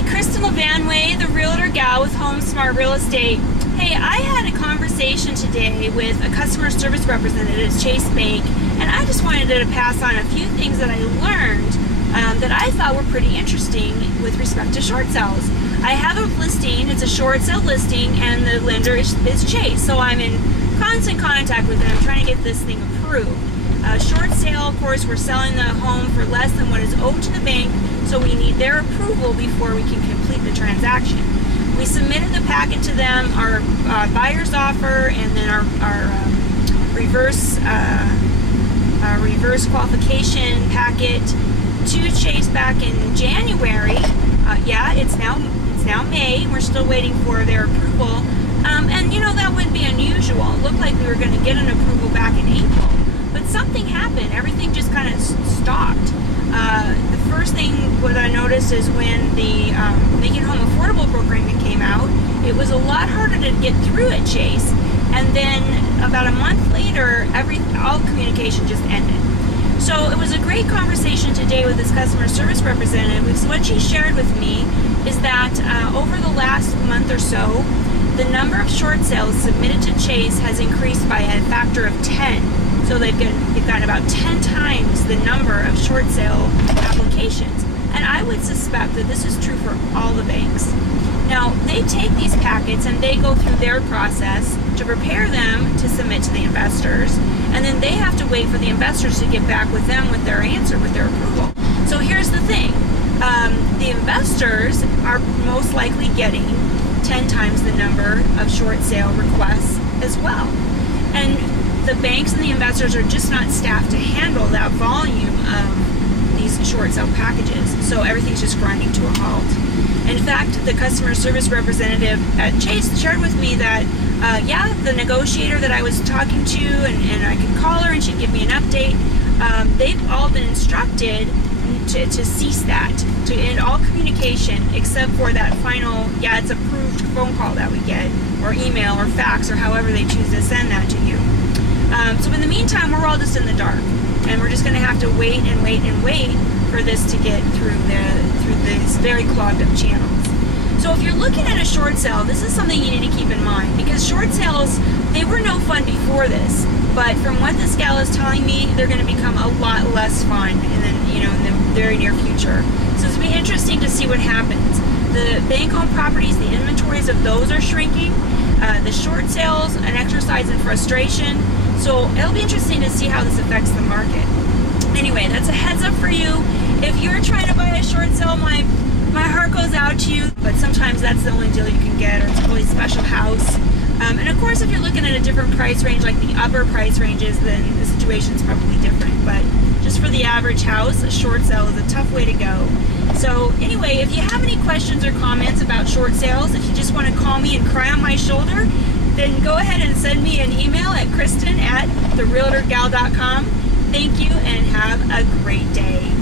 Hi, Kristen LeVanway, the Realtor Gal with Home Smart Real Estate. Hey, I had a conversation today with a customer service representative at Chase Bank, and I just wanted to pass on a few things that I learned that I thought were pretty interesting with respect to short sales. I have a listing, it's a short sale listing, and the lender is Chase, so I'm in constant contact with them trying to get this thing approved. Short sale, of course, we're selling the home for less than what is owed to the bank, so we need their approval before we can complete the transaction. We submitted the packet to them, our buyer's offer, and then our reverse qualification packet to Chase back in January. Yeah, it's now May. We're still waiting for their approval, and you know that wouldn't be unusual. It looked like we were going to get an approval back in April, but something happened. Everything just kind of stopped. The first thing what I noticed is when the Making Home Affordable program came out, it was a lot harder to get through at Chase, and then about a month later, all communication just ended. So it was a great conversation today with this customer service representative, because what she shared with me is that over the last month or so, the number of short sales submitted to Chase has increased by a factor of 10. So they've gotten about 10 times the number of short sale applications. And I would suspect that this is true for all the banks. Now, they take these packets and they go through their process to prepare them to submit to the investors. And then they have to wait for the investors to get back with them with their answer, with their approval. So here's the thing. The investors are most likely getting 10 times the number of short sale requests as well. And the banks and the investors are just not staffed to handle that volume of these short sale packages. So everything's just grinding to a halt. In fact, the customer service representative at Chase shared with me that, yeah, the negotiator that I was talking to, and I could call her and she'd give me an update, they've all been instructed to cease that, to end all communication except for that final, yeah, it's approved phone call that we get, or email, or fax, or however they choose to send that to you. So in the meantime, we're all just in the dark, and we're just going to have to wait and wait and wait for this to get through these very clogged up channels. So if you're looking at a short sale, this is something you need to keep in mind, because short sales, they were no fun before this, but from what this gal is telling me, they're going to become a lot less fun in the very near future. So it's going to be interesting to see what happens. The bank-owned properties, the inventories of those are shrinking. The short sales, an exercise in frustration. So it'll be interesting to see how this affects the market. Anyway, that's a heads up for you. If you're trying to buy a short sale, my heart goes out to you, but sometimes that's the only deal you can get, or it's a really special house. And of course, if you're looking at a different price range, like the upper price ranges, then the situation's probably different. But just for the average house, a short sale is a tough way to go. So anyway, if you have any questions or comments about short sales, if you just want to call me and cry on my shoulder, then go ahead and send me an email at kristen@therealtorgal.com. Thank you and have a great day.